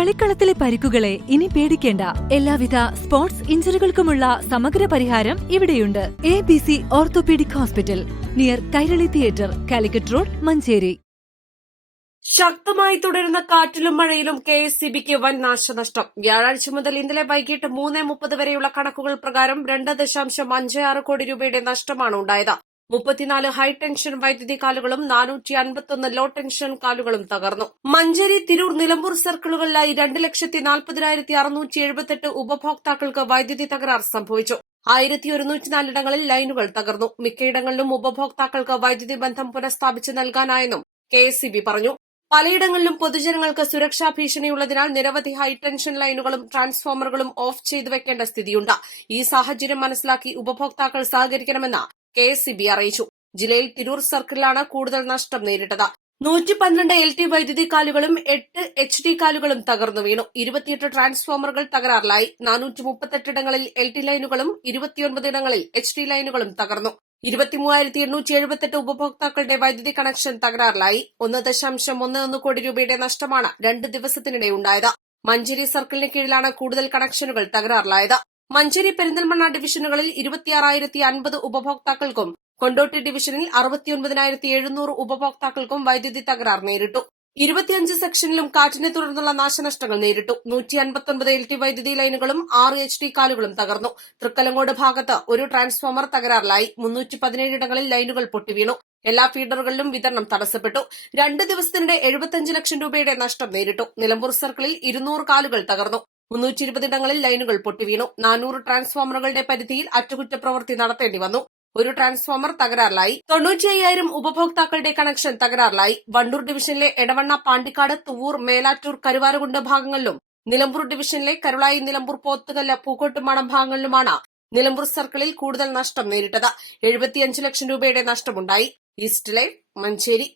കളിക്കളത്തിലെ പരിക്കുകളെ ഇനി പേടിക്കേണ്ട. എല്ലാവിധ സ്പോർട്സ് ഇഞ്ചുറികൾക്കുമുള്ള സമഗ്ര പരിഹാരം ഇവിടെയുണ്ട്. ABC orthopaedic hospital, near Kairali theatre, Calicut road, Manjeri. ശക്തമായി തുടരുന്ന കാറ്റിലും മഴയിലും KSEBക്ക് വൻ നാശനഷ്ടം. വ്യാഴാഴ്ച മുതൽ ഇന്നലെ വൈകിട്ട് 3:30 വരെയുള്ള കണക്കുകൾ പ്രകാരം 2.56 കോടി രൂപയുടെ നഷ്ടമാണ് ഉണ്ടായത്. 34 ഹൈടെൻഷൻ വൈദ്യുതി കാലുകളും 451 ലോ ടെൻഷൻ കാലുകളും തകർന്നു. മഞ്ചേരി, തിരൂർ, നിലമ്പൂർ സർക്കിളുകളിലായി 2,40,678 ഉപഭോക്താക്കൾക്ക് വൈദ്യുതി തകരാർ സംഭവിച്ചു. 1,104 ഇടങ്ങളിൽ ലൈനുകൾ തകർന്നു. മിക്കയിടങ്ങളിലും ഉപഭോക്താക്കൾക്ക് വൈദ്യുതി ബന്ധം പുനഃസ്ഥാപിച്ച് നൽകാനായെന്നും KSEB പറഞ്ഞു. പലയിടങ്ങളിലും പൊതുജനങ്ങൾക്ക് സുരക്ഷാ ഭീഷണിയുള്ളതിനാൽ നിരവധി ഹൈടെൻഷൻ ലൈനുകളും ട്രാൻസ്ഫോമറുകളും ഓഫ് ചെയ്തു വെക്കേണ്ട സ്ഥിതിയുണ്ട്. ഈ സാഹചര്യം മനസ്സിലാക്കി ഉപഭോക്താക്കൾ സഹകരിക്കണമെന്ന് KSEB അറിയിച്ചു. ജില്ലയിൽ തിരൂർ സർക്കിളിലാണ് കൂടുതൽ നഷ്ടം നേരിട്ടത്. 112 LT വൈദ്യുതി കാലുകളും 8 HD കാലുകളും തകർന്നു വീണു. 28 ട്രാൻസ്ഫോമറുകൾ തകരാറിലായി. 438 ഇടങ്ങളിൽ LT ലൈനുകളും 29 ഇടങ്ങളിൽ HD ലൈനുകളും തകർന്നു. 23,878 ഉപഭോക്താക്കളുടെ വൈദ്യുതി കണക്ഷൻ തകരാറിലായി. 1.11 കോടി രൂപയുടെ നഷ്ടമാണ് 2 ദിവസത്തിനിടെ ഉണ്ടായത്. മഞ്ചേരി സർക്കിളിന് കീഴിലാണ് കൂടുതൽ കണക്ഷനുകൾ തകരാറിലായത്. മഞ്ചേരി, പെരിന്തൽമണ്ണ ഡിവിഷനുകളിൽ 26,050 ഉപഭോക്താക്കൾക്കും കൊണ്ടോട്ടി ഡിവിഷനിൽ 69,700 ഉപഭോക്താക്കൾക്കും വൈദ്യുതി തകരാർ നേരിട്ടു. 25 സെക്ഷനിലും കാറ്റിനെ തുടർന്നുള്ള നാശനഷ്ടങ്ങൾ നേരിട്ടു. 159 LT വൈദ്യുതി ലൈനുകളും 6 HD കാലുകളും തകർന്നു. തൃക്കലങ്ങോട് ഭാഗത്ത് ഒരു ട്രാൻസ്ഫോമർ തകരാറിലായി. 317 ഇടങ്ങളിൽ ലൈനുകൾ പൊട്ടിവീണു. എല്ലാ ഫീഡറുകളിലും വിതരണം തടസ്സപ്പെട്ടു. 2 ദിവസത്തിനിടെ 75 ലക്ഷം രൂപയുടെ നഷ്ടം നേരിട്ടു. നിലമ്പൂർ സർക്കിളിൽ 200 കാലുകൾ തകർന്നു. 320 ഇടങ്ങളിൽ ലൈനുകൾ പൊട്ടിവീണു. 400 ട്രാൻസ്ഫോമറുകളുടെ പരിധിയിൽ അറ്റകുറ്റപ്രവൃത്തി നടത്തേണ്ടി വന്നു. ഒരു ട്രാൻസ്ഫോമർ തകരാറിലായി. 95,000 ഉപഭോക്താക്കളുടെ കണക്ഷൻ തകരാറിലായി. വണ്ടൂർ ഡിവിഷനിലെ എടവണ്ണ, പാണ്ടിക്കാട്, തുവൂർ, മേലാറ്റൂർ, കരുവാരകുണ്ട് ഭാഗങ്ങളിലും നിലമ്പൂർ ഡിവിഷനിലെ കരുളായി, നിലമ്പൂർ, പോത്തുകല്ല്, പൂക്കോട്ടുമാടം ഭാഗങ്ങളിലുമാണ് നിലമ്പൂർ സർക്കിളിൽ കൂടുതൽ നഷ്ടം നേരിട്ടത്. 75 ലക്ഷം രൂപയുടെ നഷ്ടമുണ്ടായി. East live, Manjeri.